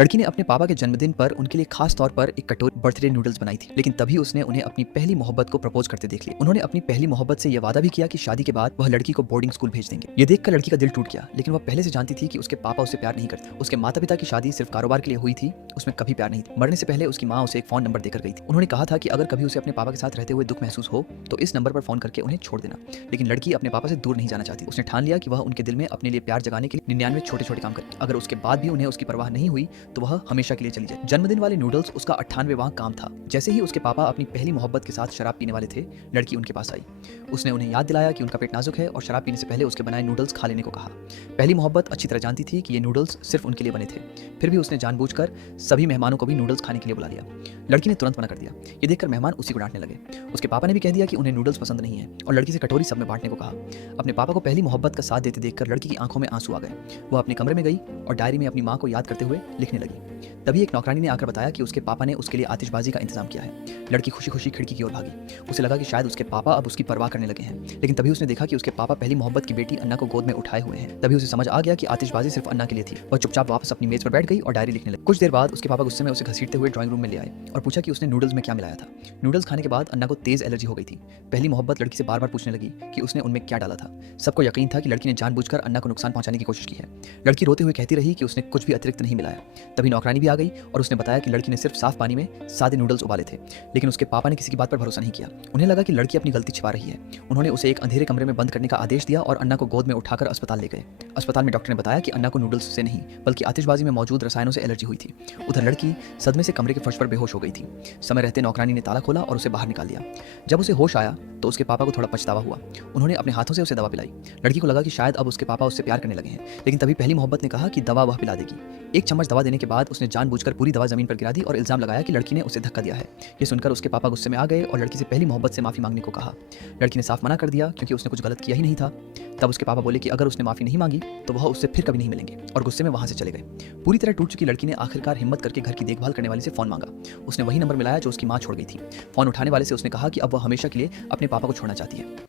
लड़की ने अपने पापा के जन्मदिन पर उनके लिए खास तौर पर एक कटोरी बर्थडे नूडल्स बनाई थी, लेकिन तभी उसने उन्हें अपनी पहली मोहब्बत को प्रपोज करते देख लिया। उन्होंने अपनी पहली मोहब्बत से यह वादा भी किया कि शादी के बाद वह लड़की को बोर्डिंग स्कूल भेज देंगे। ये देखकर लड़की का दिल टूट गया, लेकिन वह पहले से जानती थी कि उसके पापा उससे प्यार नहीं करते। उसके माता पिता की शादी सिर्फ कारोबार के लिए हुई थी, उसमें कभी प्यार नहीं था। मरने से पहले उसकी माँ उसे एक फोन नंबर देकर गई थी। उन्होंने कहा था कि अगर कभी उसे अपने पापा के साथ रहते हुए दुख महसूस हो तो इस नंबर पर फोन करके उन्हें छोड़ देना। लेकिन लड़की अपने पापा से दूर नहीं जाना चाहती। उसने ठान लिया कि वह उनके दिल में अपने लिए प्यार जगाने के लिए 99 छोटे छोटे काम करे। अगर उसके बाद भी उन्हें उसकी परवाह नहीं हुई तो वह हमेशा के लिए चली जाए। जन्मदिन वाले नूडल्स उसका 98वां काम था। जैसे ही उसके पापा अपनी पहली मोहब्बत के साथ शराब पीने वाले थे, लड़की उनके पास आई। उसने उन्हें याद दिलाया कि उनका पेट नाजुक है और शराब पीने से पहले उसके बनाए नूडल्स खा लेने को कहा। पहली मोहब्बत अच्छी तरह जानती थी कि ये नूडल्स सिर्फ उनके लिए बने थे, फिर भी उसने जानबूझकर सभी मेहमानों को भी नूडल्स खाने के लिए बुला लिया। लड़की ने तुरंत मना कर दिया। ये देखकर मेहमान उसी को डांटने लगे। उसके पापा ने भी कह दिया कि उन्हें नूडल्स पसंद नहीं है और लड़की से कटोरी सब में बांटने को कहा। अपने पापा को पहली मोहब्बत का साथ देते देखकर लड़की की आंखों में आंसू आ गए। वह अपने कमरे में गई और डायरी में अपनी माँ को याद करते हुए लिखने लगी। तभी एक नौकरानी ने आकर बताया कि उसके पापा ने उसके लिए आतिशबाजी का इंतजाम किया है। लड़की खुशी खुशी खिड़की की ओर भागी। उसे लगा कि शायद उसके पापा अब उसकी परवाह करने लगे हैं, लेकिन तभी उसने देखा कि उसके पापा पहली मोहब्बत की बेटी अन्ना को गोद में उठाए हुए हैं। तभी उसे समझ आ गया कि आतिशबाजी सिर्फ अन्ना के लिए थी। वह चुपचाप वापस अपनी मेज पर बैठ गई और डायरी लिखने लगी। कुछ देर बाद उसके पापा गुस्से में उसे घसीटते हुए ड्राइंग रूम में ले आए और पूछा कि उसने नूडल्स में क्या मिलाया था। नूडल्स खाने के बाद अन्ना को तेज एलर्जी हो गई थी। पहली मोहब्बत लड़की से बार बार पूछने लगी कि उसने उनमें क्या डाला था। सबको यकीन था कि लड़की ने जानबूझकर अन्ना को नुकसान पहुंचाने की कोशिश की है। लड़की रोते हुए कहती रही कि उसने कुछ भी अतिरिक्त नहीं मिलाया। तभी नौकरानी भी आ गई और उसने बताया कि लड़की ने सिर्फ साफ पानी में सादे नूडल्स उबाले थे, लेकिन उसके पापा ने किसी की बात पर भरोसा नहीं किया। उन्हें लगा कि लड़की अपनी गलती छिपा रही है। उन्होंने उसे एक अंधेरे कमरे में बंद करने का आदेश दिया और अन्ना को गोद में उठाकर अस्पताल ले गए। अस्पताल में डॉक्टर ने बताया कि अन्ना को नूडल्स से नहीं बल्कि आतिशबाजी में मौजूद रसायनों से एलर्जी हुई थी। उधर लड़की सदमे से कमरे के फर्श पर बेहोश हो गई थी। समय रहते नौकरानी ने ताला खोला और उसे बाहर निकाल दिया। जब उसे होश आया तो उसके पापा को थोड़ा पछतावा हुआ। उन्होंने अपने हाथों से उसे दवा पिलाई। लड़की को लगा कि शायद अब उसके पापा उससे प्यार करने लगे हैं, लेकिन तभी पहली मोहब्बत ने कहा कि दवा वह पिला देगी। एक चम्मच दवा देने के बाद उसने जानबूझकर पूरी दवा जमीन पर गिरा दी और इल्जाम लगाया कि लड़की ने उसे धक्का दिया है। ये सुनकर उसके पापा गुस्से में आ गए और लड़की से पहली मोहब्बत से माफी मांगने को कहा। लड़की ने साफ मना कर दिया क्योंकि उसने कुछ गलत किया ही नहीं था। तब उसके पापा बोले कि अगर उसने माफी नहीं मांगी तो वह उससे फिर कभी नहीं मिलेंगे और गुस्से में वहां से चले गए। पूरी तरह टूट चुकी लड़की ने आखिरकार हिम्मत करके घर की देखभाल करने वाली से फोन मांगा। उसने वही नंबर मिलाया जो उसकी मां छोड़ गई थी। फोन उठाने वाले से उसने कहा कि अब वह हमेशा के लिए अपने पापा को छोड़ना चाहती है।